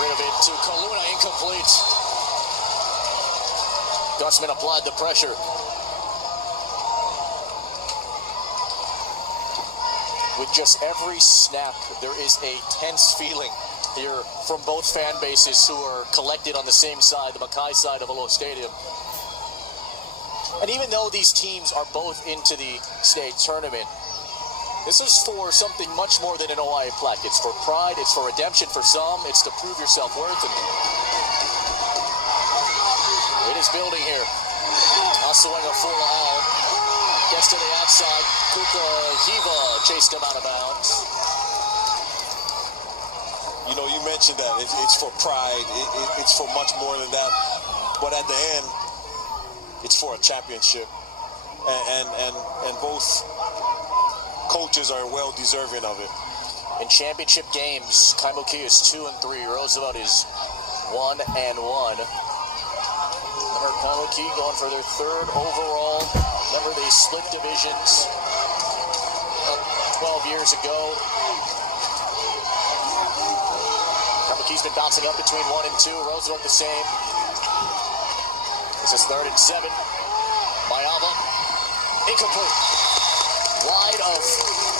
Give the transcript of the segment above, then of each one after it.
rid of it to Kaluna, incomplete. Dustman applied the pressure. With just every snap, there is a tense feeling here from both fan bases who are collected on the same side, the Mackay side of Aloha Stadium. And even though these teams are both into the state tournament, this is for something much more than an OIA plaque. It's for pride, it's for redemption for some, it's to prove your self-worth. And it is building here. Asuenga Fula'au gets to the outside. Kuka Hiva chased him out of bounds. You know, you mentioned that. It's for pride. It's for much more than that. But at the end, it's for a championship. And both coaches are well deserving of it. In championship games, Kaimukī is 2-3. Roosevelt is 1-1. Remember, Kaimukī going for their third overall. Remember, they split divisions 12 years ago. Kaimukī's been bouncing up between 1 and 2. Roosevelt the same. This is 3rd and 7. Mayava, incomplete. Wide of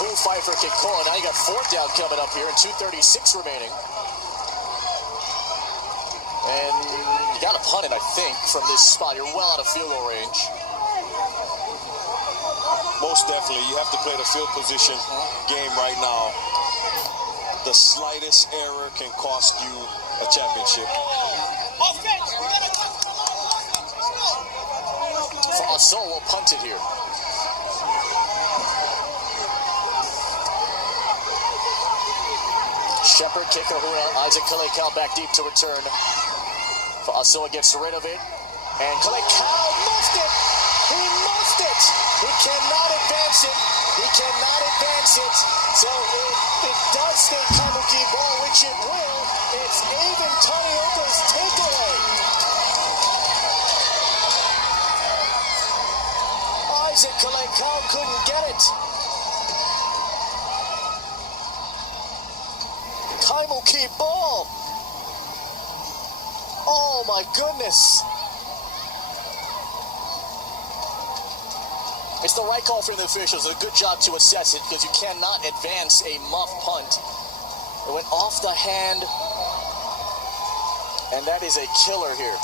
Blue Pfeiffer Kikoa. Now you got 4th down coming up here and 2:36 remaining. And you got to punt it, I think, from this spot. You're well out of field goal range. Most definitely. You have to play the field position game right now. The slightest error can cost you a championship. Fa'asau will punt it here. Shepard, kicker, Isaac Kalekau back deep to return. Fa'asau gets rid of it. And Kalekau muffed it! He muffed it! He cannot advance it. He cannot advance it. So it does stay Kaimukī ball, which it will. It's Avon Tanioka's takeaway. Isaac Kalekau couldn't get it. Kaimukī ball. Oh my goodness. It's the right call from the officials. A good job to assess it because you cannot advance a muff punt. It went off the hand, and that is a killer here.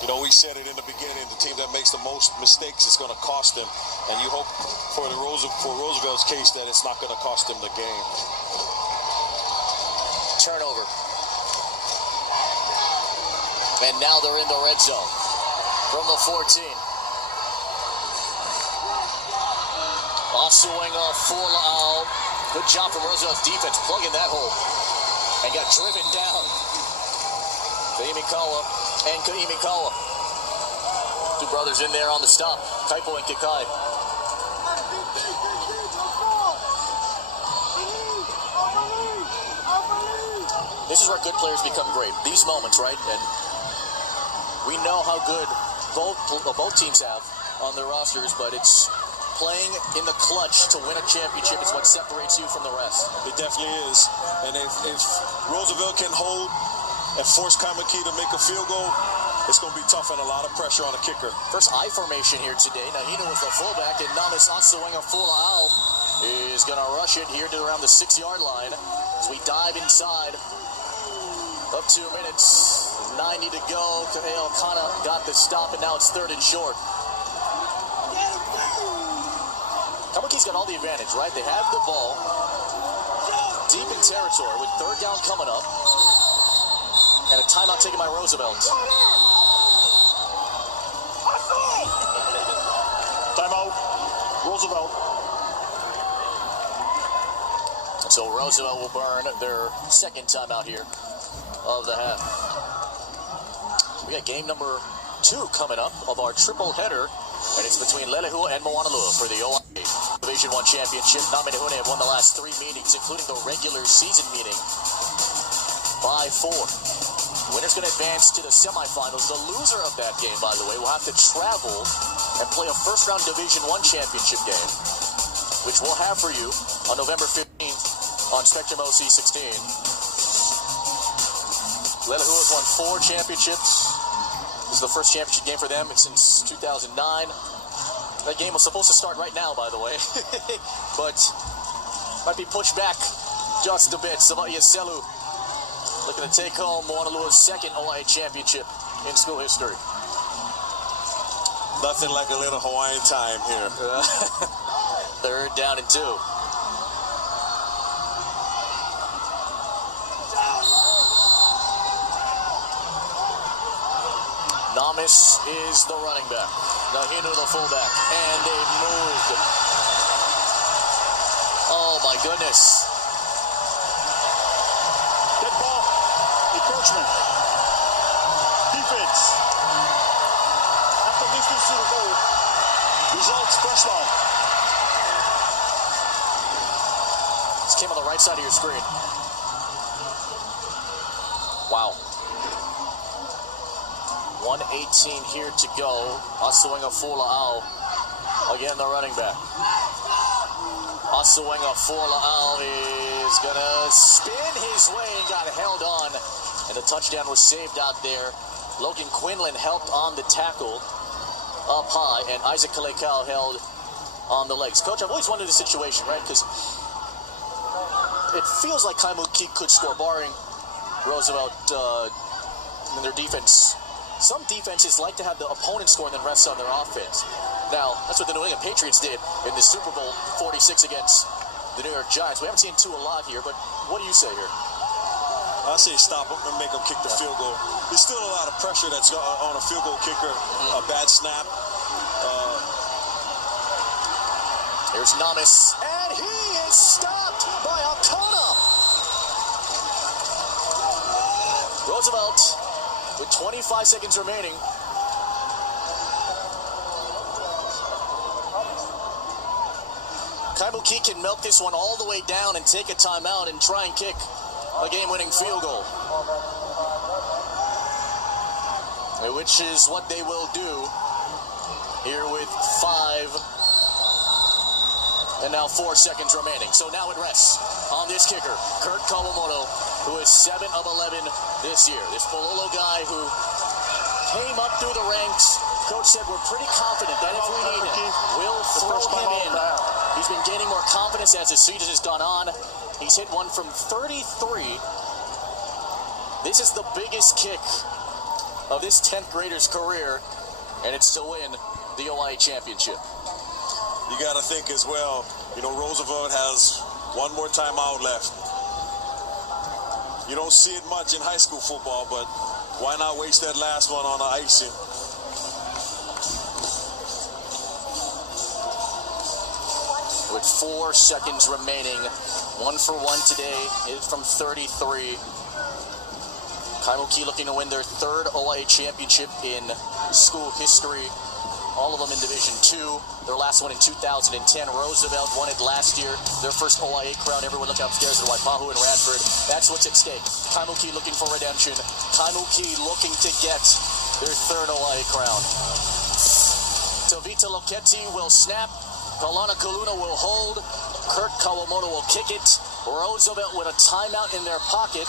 You know, we said it in the beginning, the team that makes the most mistakes is going to cost them. And you hope for Roosevelt's case that it's not going to cost them the game. Turnover. And now they're in the red zone from the 14. Asuenga Fula'au. Good job from Roosevelt's defense plugging that hole. And got driven down. Kaimikawa and Kaimikawa. Two brothers in there on the stop. Kaipo and Kikai. This is where good players become great. These moments, right? And we know how good both teams have on their rosters, but it's playing in the clutch to win a championship is what separates you from the rest. It definitely is. And if Roosevelt can hold and force Kaimukī to make a field goal, it's going to be tough and a lot of pressure on the kicker. First I formation here today. Nahino was the fullback, and Namis Asuenga Fula'au is going to rush it here to around the 6-yard line as we dive inside. Up 2 minutes, 90 to go. Kaeo Kana got the stop, and now it's 3rd and short. Kaimukī's got all the advantage, right? They have the ball deep in territory with 3rd down coming up. And a timeout taken by Roosevelt. Timeout, Roosevelt. So Roosevelt will burn their 2nd timeout here of the half. We got game number 2 coming up of our triple header, and it's between Lelehua and Moanalua for the OIA Division I Championship. Naminahune have won the last 3 meetings, including the regular season meeting, by 4. Winner's going to advance to the semifinals. The loser of that game, by the way, will have to travel and play a first-round Division I championship game, which we'll have for you on November 15th on Spectrum OC 16. Aloha has won 4 championships. This is the first championship game for them since 2009. That game was supposed to start right now, by the way. But might be pushed back just a bit. Savaia Selu looking to take home Moanolua's second OIA championship in school history. Nothing like a little Hawaiian time here. 3rd down and 2. Namis is the running back. Nahinu the fullback. And they moved. Oh my goodness. Dead ball. Encroachment. Defense. After distance to the goal. Results first down. This came on the right side of your screen. Wow. 1:18 here to go. Asuenga Fula'au. Again, the running back. Asuenga Fula'au is going to spin his way and got held on. And the touchdown was saved out there. Logan Quinlan helped on the tackle up high. And Isaac Kalekau held on the legs. Coach, I've always wondered the situation, right? Because it feels like Kaimukī could score, barring Roosevelt in their defense. Some defenses like to have the opponent score and then rest on their offense. Now, that's what the New England Patriots did in the Super Bowl 46 against the New York Giants. We haven't seen two a lot here, but what do you say here? I say stop them and make them kick the field goal. There's still a lot of pressure that's on a field goal kicker. A bad snap. Here's Namis, and he is stopped by Akona. Roosevelt with 25 seconds remaining. Kaimukī can milk this one all the way down and take a timeout and try and kick a game-winning field goal. Which is what they will do here with 5 and now 4 seconds remaining. So now it rests on this kicker, Kurt Kawamoto, who is 7 of 11 this year. This Pololo guy who came up through the ranks. Coach said we're pretty confident that if we need him, we'll throw him in. He's been gaining more confidence as the season has gone on. He's hit one from 33. This is the biggest kick of this 10th grader's career, and it's to win the OIA championship. You got to think as well, you know, Roosevelt has one more timeout left. You don't see it much in high school football, but why not waste that last one on the icing? With 4 seconds remaining, 1 for 1 today is from 33. Kaimukī looking to win their 3rd OIA championship in school history. All of them in Division II. Their last one in 2010. Roosevelt won it last year. Their first OIA crown. Everyone look upstairs at Waipahu and Radford. That's what's at stake. Kaimukī looking for redemption. Kaimukī looking to get their 3rd OIA crown. Tavita Loketi will snap. Kalana Kaluna will hold. Kurt Kawamoto will kick it. Roosevelt with a timeout in their pocket,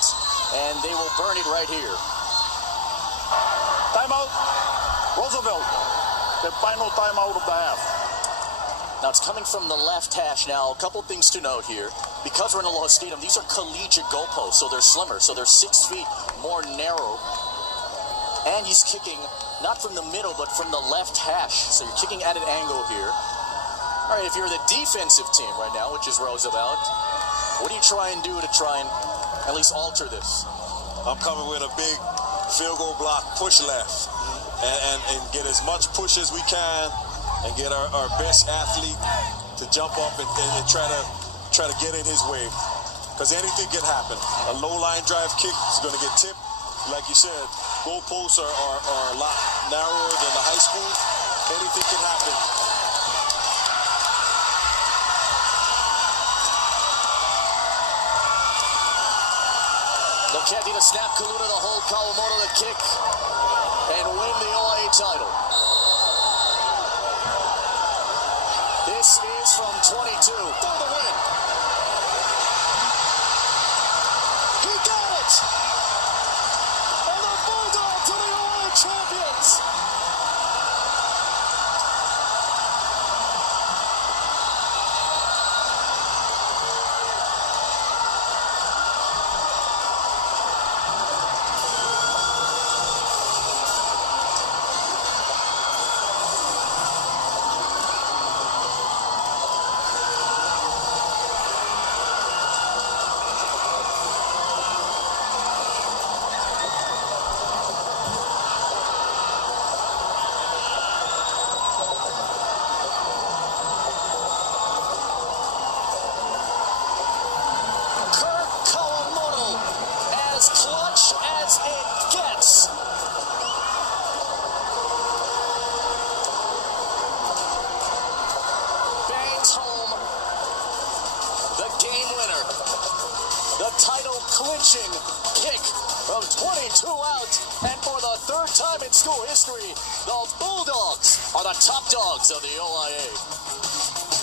and they will burn it right here. Timeout. Roosevelt. The final timeout of the half. Now it's coming from the left hash. Now a couple things to note here. Because we're in Aloha Stadium, these are collegiate goalposts, so they're slimmer, so they're 6 feet more narrow. And he's kicking not from the middle, but from the left hash. So you're kicking at an angle here. All right, if you're the defensive team right now, which is Roosevelt, what do you try and do to try and at least alter this? I'm coming with a big field goal block, push left, and get as much push as we can, and get our best athlete to jump up and try to get in his way, because anything can happen. A low line drive kick is going to get tipped. Like you said, goalposts are a lot narrower than the high school. Anything can happen. Loketi to snap, Kaluna to hold, Kawamoto to kick, and win the OIA title. This is from 22 for the win. He got it! clinching kick from 22 out. And for the third time in school history, the Bulldogs are the top dogs of the OIA.